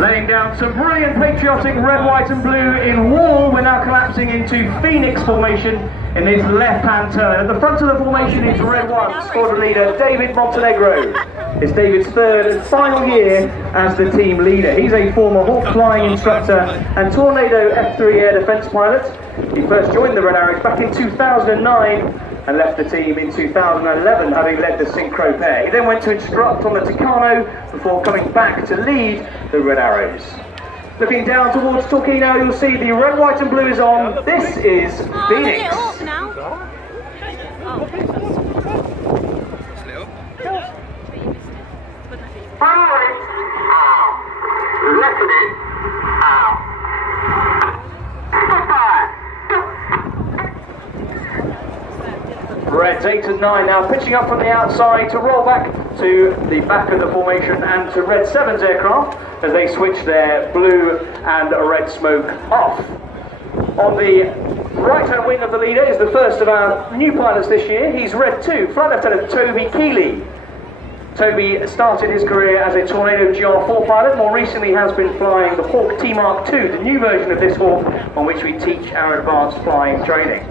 Laying down some brilliant patriotic red, white and blue in wall, we're now collapsing into Phoenix formation in his left-hand turn. At the front of the formation is Red 1 squadron leader David Montenegro. It's David's third and final year as the team leader. He's a former Hawk flying instructor and Tornado F3 air defence pilot. He first joined the Red Arrows back in 2009 and left the team in 2011, having led the synchro pair. He then went to instruct on the Tucano before coming back to lead the Red Arrows. Looking down towards Torquino, you'll see the red, white and blue is on. This is Phoenix. Reds 8 and 9 now pitching up from the outside to roll back to the back of the formation and to Red 7's aircraft as they switch their blue and red smoke off. On the right-hand wing of the leader is the first of our new pilots this year. He's Red 2, Flight Lieutenant Toby Keeley. Toby started his career as a Tornado GR4 pilot, more recently has been flying the Hawk T Mark II, the new version of this Hawk on which we teach our advanced flying training.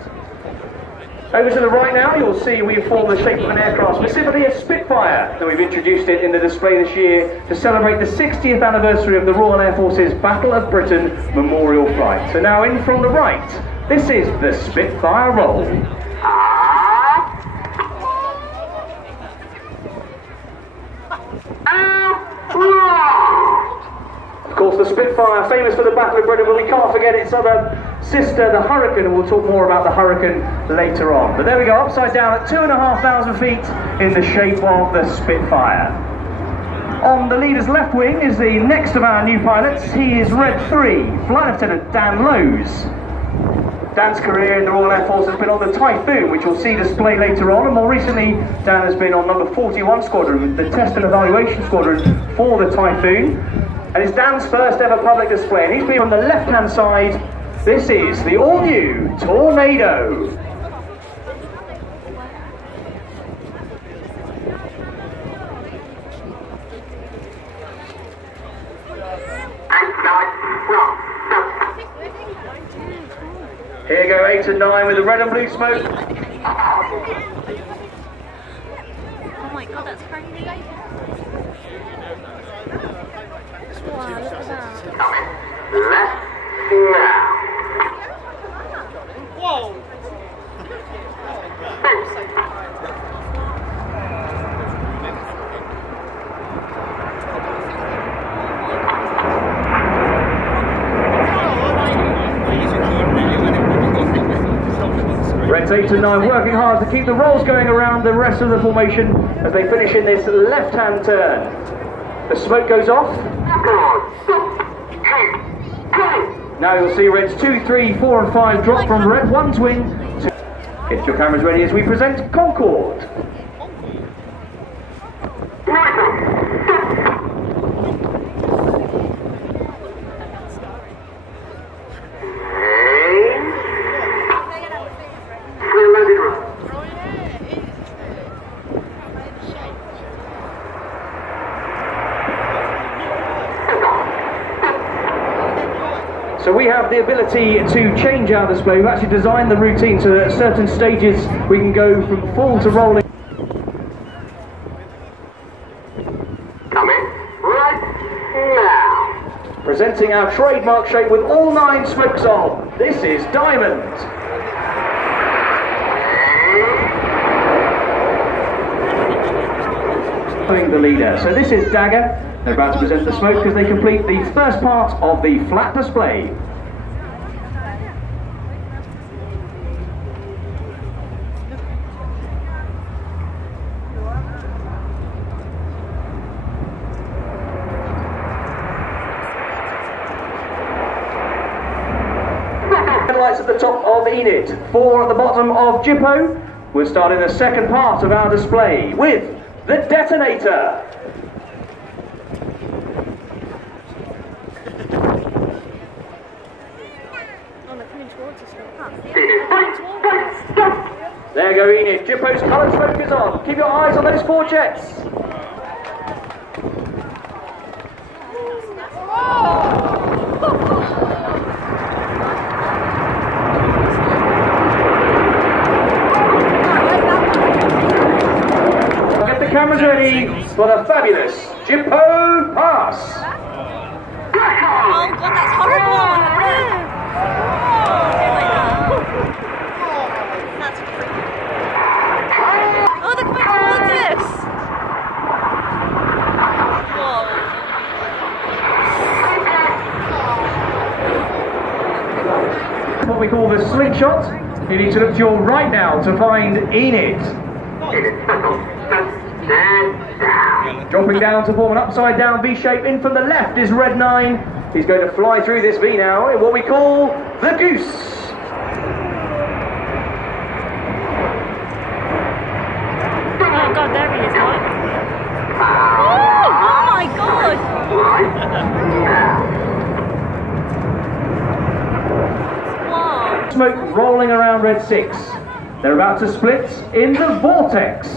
Over to the right now, you'll see we've formed the shape of an aircraft, specifically a Spitfire, and we've introduced it in the display this year to celebrate the 60th anniversary of the Royal Air Force's Battle of Britain Memorial Flight. So now in from the right, this is the Spitfire roll. Of course, the Spitfire, famous for the Battle of Britain, but we can't forget its other sister, the Hurricane, and we'll talk more about the Hurricane later on. But there we go, upside down at 2,500 feet in the shape of the Spitfire. On the leader's left wing is the next of our new pilots. He is Red 3, Flight Lieutenant Dan Lowes. Dan's career in the Royal Air Force has been on the Typhoon, which you'll see displayed later on, and more recently Dan has been on number 41 Squadron, the Test and Evaluation Squadron for the Typhoon. And it's Dan's first ever public display, and he's been on the left-hand side. This is the all-new Tornado. Here go 8 and 9 with the red and blue smoke. Oh my god, that's crazy. Wow, look at that. Left now. Whoa! Reds 8 and 9 working hard to keep the rolls going around the rest of the formation as they finish in this left-hand turn. The smoke goes off. Now you'll see Reds 2, 3, 4 and 5 drop from Red 1's wing. Get your cameras ready as we present Concorde. So we have the ability to change our display. We've actually designed the routine so that at certain stages we can go from full to rolling. Coming right now. Presenting our trademark shape with all 9 smokes on. This is Diamond. The leader. So this is Dagger. They're about to present the smoke as they complete the first part of the flat display. Headlights at the top of Enid, 4 at the bottom of Jippo. We're starting the second part of our display with the detonator. There you go, Enid. Jippo's coloured smoke is on. Keep your eyes on those 4 jets. for the fabulous Jippo Pass. Oh god, that's horrible! That's freaking. Oh, they're coming towards us! Whoa. What we call the slingshot. You need to look to your right now to find Enid. Dropping down to form an upside down V shape. In from the left is Red 9. He's going to fly through this V now in what we call the goose. Oh god, there he is, Mike. Oh my god! Wow. Smoke rolling around Red 6. They're about to split in the vortex.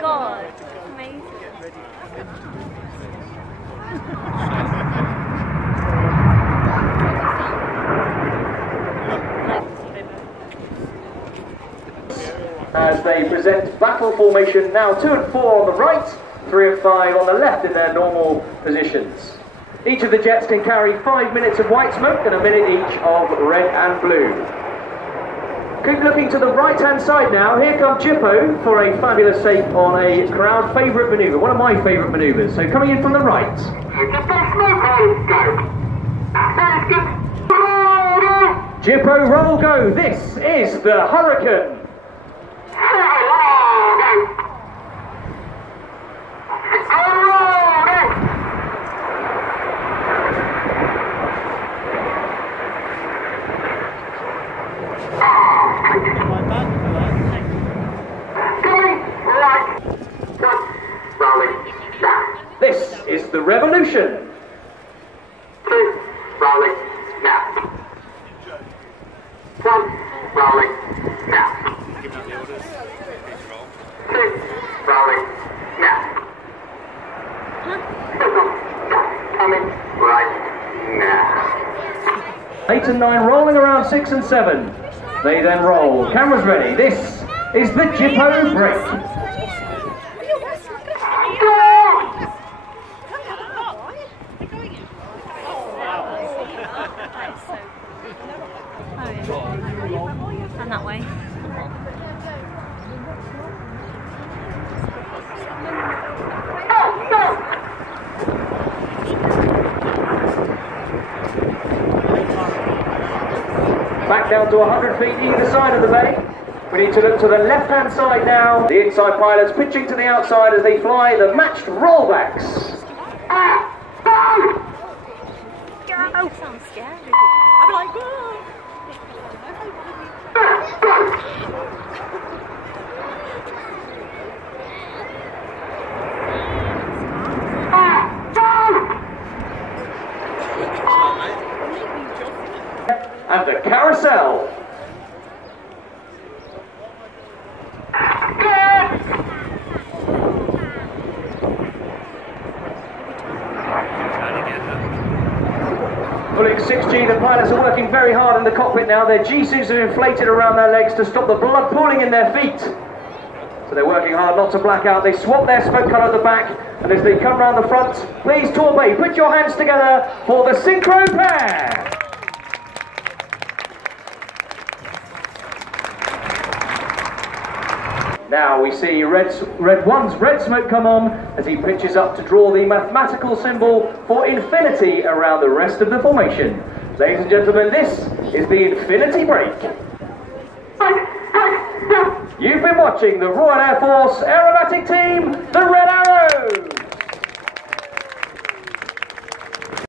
God, amazing. As they present battle formation, now 2 and 4 on the right, 3 and 5 on the left in their normal positions. Each of the jets can carry 5 minutes of white smoke and a minute each of red and blue. Keep looking to the right-hand side now. Here comes Jippo for a fabulous take on a crowd favourite manoeuvre, one of my favourite manoeuvres. So coming in from the right. Jippo roll go. This is the Hurricane. This is the Revolution. Rolling now. Rolling now. Rolling now. Coming right now. 8 and 9 rolling around 6 and 7. They then roll. Cameras ready. This is the Jippo break. And that way. Back down to 100 feet either side of the bay. We need to look to the left-hand side now. The inside pilots pitching to the outside as they fly the matched rollbacks. Go! Sounds scary. I'd be like, whoa! And the carousel. Pulling 6G, the pilots are working very hard in the cockpit now. Their G-suits are inflated around their legs to stop the blood pooling in their feet. So they're working hard not to black out. They swap their smoke colour at the back, and as they come round the front, please, Torbay, put your hands together for the synchro pair. Now we see Red 1's red smoke come on as he pitches up to draw the mathematical symbol for infinity around the rest of the formation. Ladies and gentlemen, this is the infinity break. You've been watching the Royal Air Force Aerobatic Team, the Red Arrows.